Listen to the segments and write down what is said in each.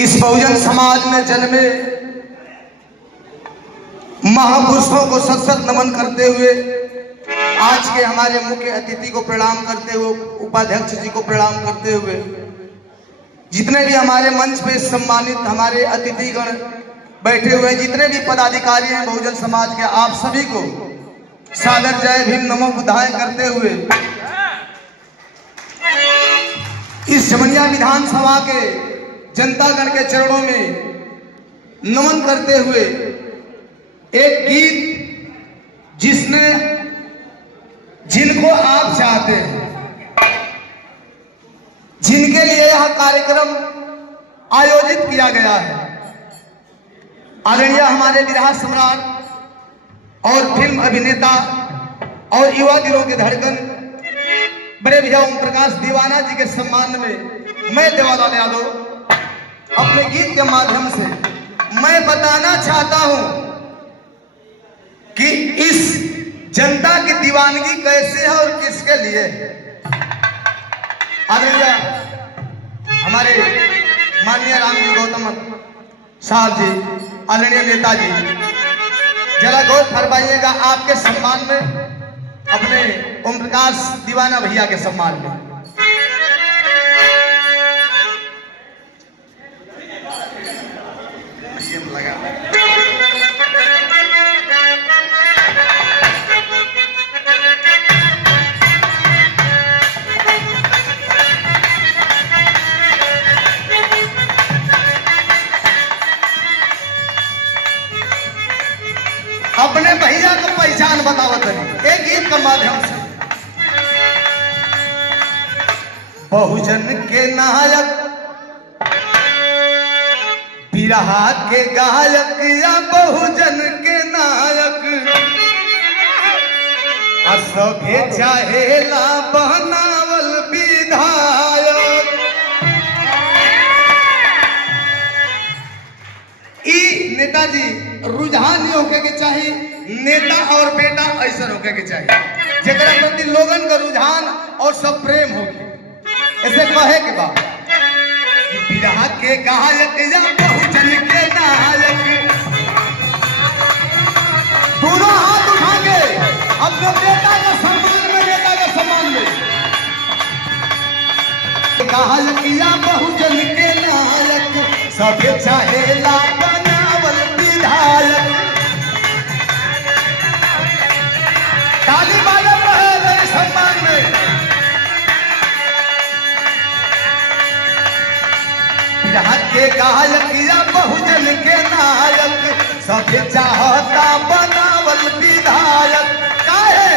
इस बहुजन समाज में जन्मे महापुरुषों को सत सत नमन करते हुए आज के हमारे मुख्य अतिथि को प्रणाम करते हुए, उपाध्यक्ष जी को प्रणाम करते हुए, जितने भी हमारे मंच पे सम्मानित हमारे अतिथिगण बैठे हुए, जितने भी पदाधिकारी हैं बहुजन समाज के, आप सभी को सादर जय भीम नमो बुद्धाय करते हुए इस जमनिया विधानसभा के जनतागण के चरणों में नमन करते हुए एक गीत जिनको आप चाहते हैं, जिनके लिए यह कार्यक्रम आयोजित किया गया है, आदरणीय हमारे विराट सम्राट और फिल्म अभिनेता और युवा दिलों के धड़कन बड़े भैया ओम प्रकाश दीवाना जी के सम्मान में मैं देवालाल यादव अपने गीत के माध्यम से मैं बताना चाहता हूं कि इस जनता की दीवानगी कैसे है और किसके लिए है। आदरणीय हमारे माननीय रामजी गौतम साहब जी, आदरणीय नेताजी, जरा गौर फरमाइएगा आपके सम्मान में, अपने ओम प्रकाश दीवाना भैया के सम्मान में। अपने भैया को पहचान बतावत है एक गीत के माध्यम से। बहुजन के नायक, बिरहा के गायक या बहुजन के नायक, सभे चाहेला बनावल विधायक। ई नेताजी रुझान नहीं होके के चाहिए, नेता और बेटा ऐसा होके के चाहिए जेकरा प्रति लोगन का रुझान और सब प्रेम होगी। ऐसे कहे के बाद बिरहा के गायक या बहुजन के नायक, दोनों हाथ उठा के अपने बेटा के सम्मान में, नेता के सम्मान में, गायक या बहुजन के नायक, सभे चाहेला बनावल विधायक। ताली बाजत रहे मेरे सम्मान में। बिरहा के गायक या बहुजन के नायक, सभे चाहता बनावल विधायक। काहे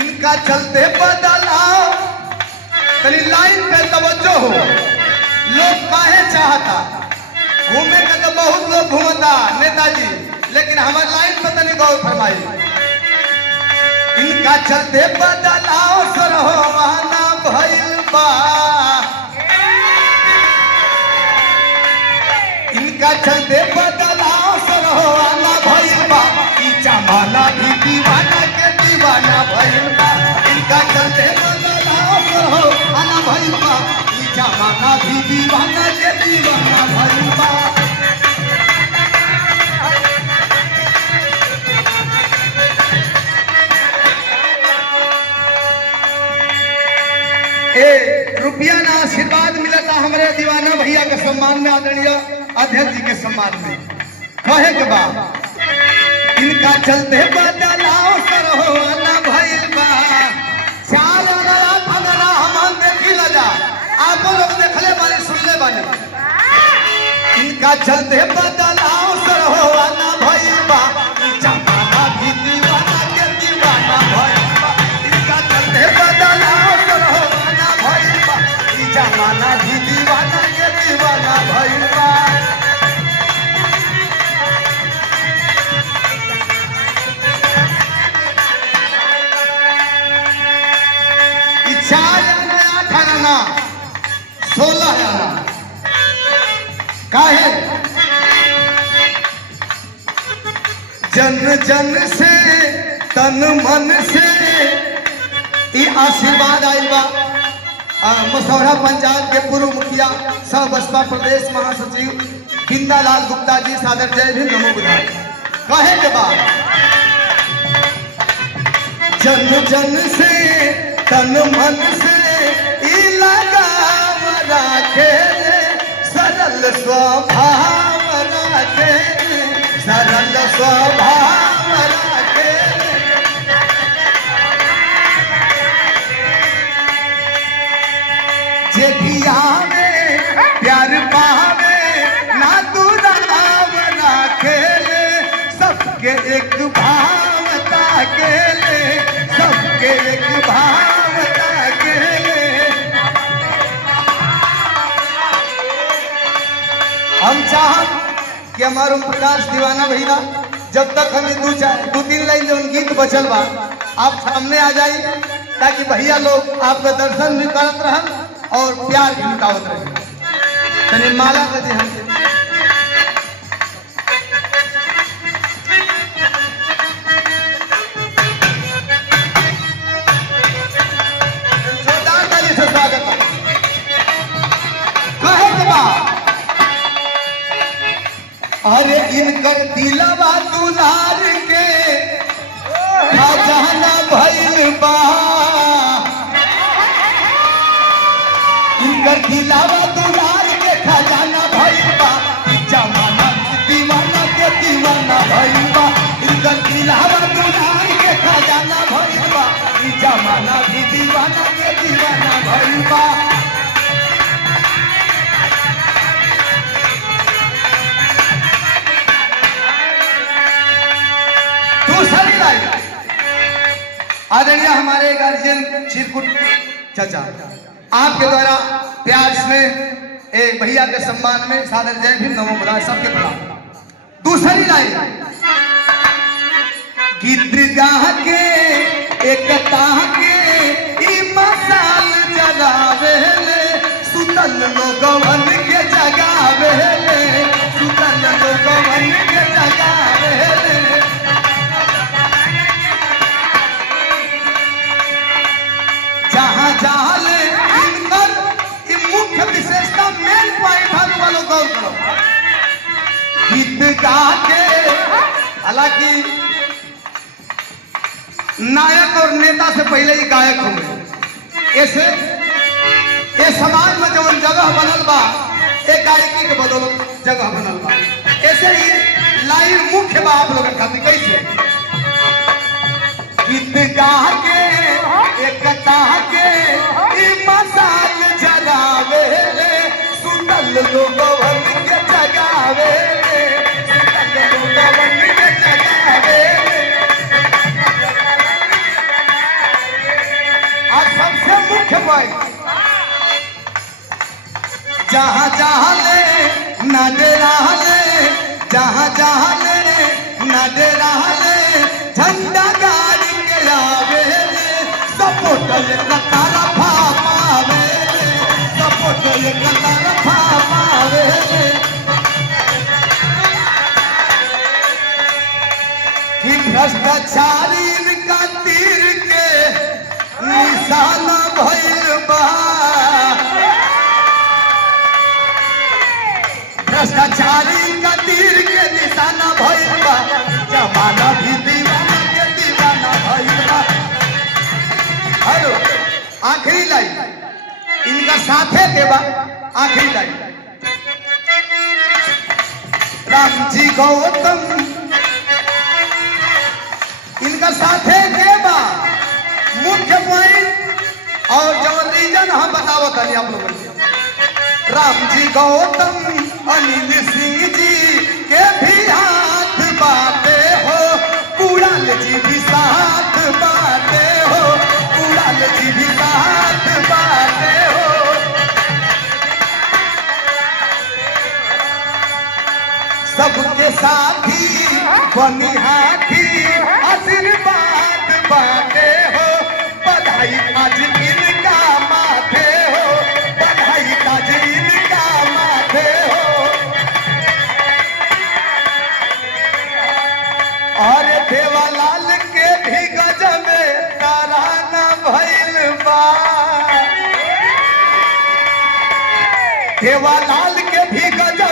इनका चलते बदलाव, तनी लाइन पे तवज्जो हो। लोग काहे चाहता घूमे का तो बहुत लोग घूमता नेताजी, लेकिन हमारे लाइन पे तनी गौर फरमाई। इनका चलते बदलाव सरहवाना भइल बा, इनका चलते बदलाव सरहवाना भइल बा, ई जमाना भी दीवाना के दीवाना भइल बा। इनका चलते बदलाव सरहवाना भइल बा, ई जमाना भी दीवाना के दीवाना भइल बा। रुपया ना आशीर्वाद मिलता हमारे दीवाना भैया के सम्मान में, आदरणीय अध्यक्ष जी के सम्मान में। कहे के बाद इनका चलते बदलाव सरहवाना भइल बा, चाल नया भगना हम देखी लजा, आप लोग देखले बानी सुनले बानी। इनका चलते बदलाव सरहवाना भइल बा, जमाना भी दीवाना के दीवाना भइल बा। इनका चलते बदलाव सरहवाना भइल बा, जमाना भी दीवाना के दीवाना भइल बा। आना 16 आना काहे जन जन से तन मन से ये आशीर्वाद आयल बा मसौरा पंचायत के पूर्व मुखिया सह बसपा प्रदेश महासचिव बिंदालाल गुप्ता जी सादर जय भी नमो बुधाई कहे के बाद जन जन से तन मन से लगाव राखे सरल स्वभाव राखे सरल स्वभाव राखे जे भी आवे प्यार पावे ना दुराव राखे सबके एक भावता के सबके एक भावता के हम चाहब कि हमारे ओम प्रकाश दीवाना भैया जब तक हमें दो तीन लाइन जो गीत बचल बा आप सामने आ जाइए ताकि भैया लोग आपका दर्शन भी करत रहन और प्यार भी लुटावत रहे तनी माला कर दी हमसे जोरदार ताली से स्वागत है कहे के बाद अरे इनकर दिलवा दुलार के खजाना भइल बा इनकर दिलवा दुलार के खजाना भइल बा जमाना दीवाना के दीवाना भइल बा इनकर दिलवा दुलार के खजाना भइल बा जमाना भी दीवाना के दीवाना भइल बा दूसरी लाइन आदरणीय हमारे गार्जियन चिरकुट चाचा आपके द्वारा प्यार में एक भैया के सम्मान में सादर जय भीम नमो बुधाई सबके प्रणाम दूसरी लाइन गीत गाह के एकता के ई मसाल जगावे सुतल लोगवन के जगावे सुतल लोगवन के जगावे जहाँ जहाँ ले इनकर मुख्य विशेषता मेन पॉइंट है वालों गौर करो गीत गा के हालांकि नायक और नेता से पहले ही गायक हो गए ऐसे ये समाज में जो जगह बनल बा एक गायकी के बदौलत जगह बनल बा ऐसे ही लाइन मुख्य बा आप लोग खातिर कैसे गीत गा के एकता के मसाल जगावे सुतल लोगवन के जगावे सुतल लोगवन के जगावे और सबसे मुख्य पॉइंट जहाँ जहाँ ले नजरा ले जहाँ जहाँ ले नजरा ले झंडा गाड़ी के आवे सपोर्ट कतार भावे सपोर्ट कतार भावे कि भ्रष्टाचारी का तीर के निशाना भइल बा भ्रष्टाचारी का तीर के निशाना भइल बा जमाना भी दीवाना के दीवाना भइल बा हेलो आखिरी लाइन इनका साथे देवा आखिरी लाइन राम जी गौतम इनका साथे देवा मुख्य पॉइंट और जो रीजन हम बताओ था आप लोगों को राम जी गौतम अनिल सिंह जी के भी हाथ बाटे हो कुणाल जी भी साथ बाटे हो कुणाल जी भी साथ बाटे हो सबके साथी बनिहाती आशीर्वाद बाटे हो बधाई आज इनका माथे हो बधाई आज इनका माथे हो और देवालाल के भी गजब तारा न भइल देवालाल के भी गजब